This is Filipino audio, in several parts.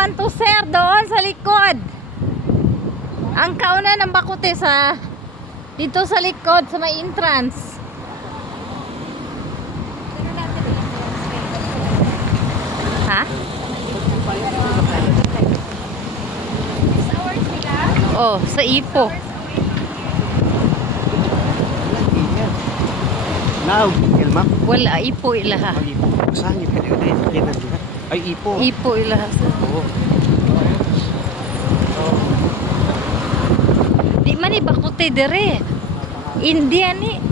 naman to, sir, doon sa likod. Ang kauna ng Bakute sa dito sa likod sa may entrance. Ha? Oh, sa Ipo. Now, Ilma. Wala, Ipo ilaha. Ay, Ipo. Saan yung pinag Ay, Ipo. Ipo ilaha. Oo. Di man ni Bakute dire. India ni.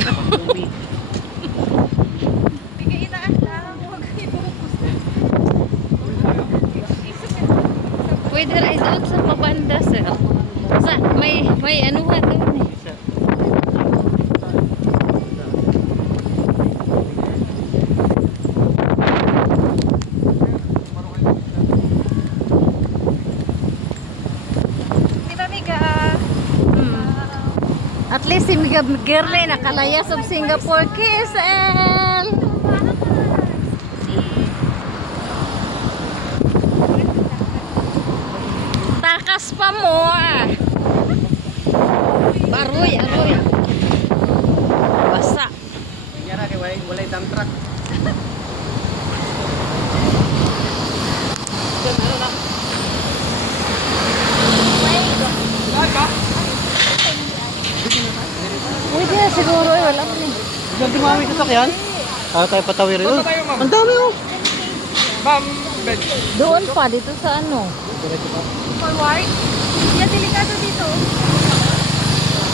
Pwede rin doon sa pabanda, sir. Sa may anuhan doon eh. At least si Miga Girley nakalaya sa Singapore KSL. Takas pa mo. Baroy, aroy. Basa. Kanyara kay walay dump truck. Pwede na siguro eh, wala man eh. Diyan dumami sa sakyan. Tayo patawir rin. Ang dami oh. Ma'am, Doon pa, dito sa ano. Forward? Yan, delikado dito.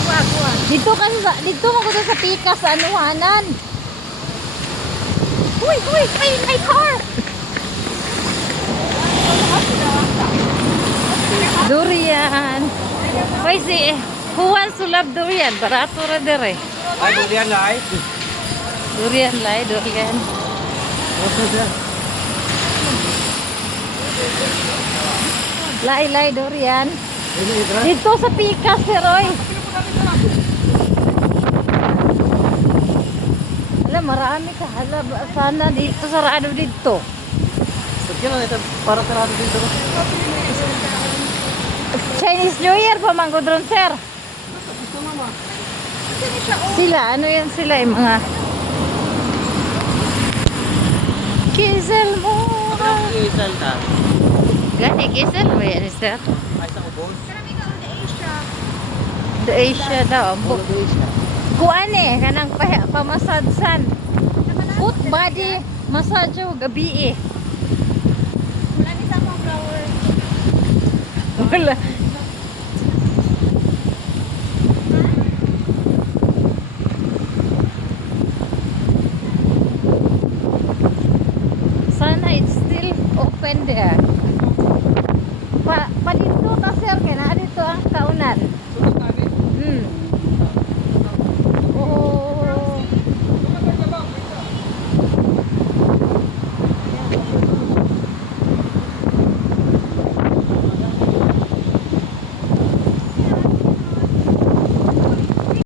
Wag. Dito ka dito mo ko sa pika sa anuhanan. Uy! May car! Durian. Why si who wants to love durian? Barato ra dire. Ay, durian na ay. Durian lai, durian. Lai durian. Dito sa pika si Roy. Hala, marami ka. Hala, sana dito sarado dito. Sakyan na ito para sarado dito. Chinese New Year pa manggodron, sir. Sila, ano yan sila yung mga Kizel mo. Isal ta. Gani, Kizel mo yan, sir. Ay, sa ubos. Karami ka on the Asia. The Asia daw. Kuan eh, kanang pamasadsan. Foot body massage o gabi eh. Wala ni sa akong flower. Wala. Sana it's still open there.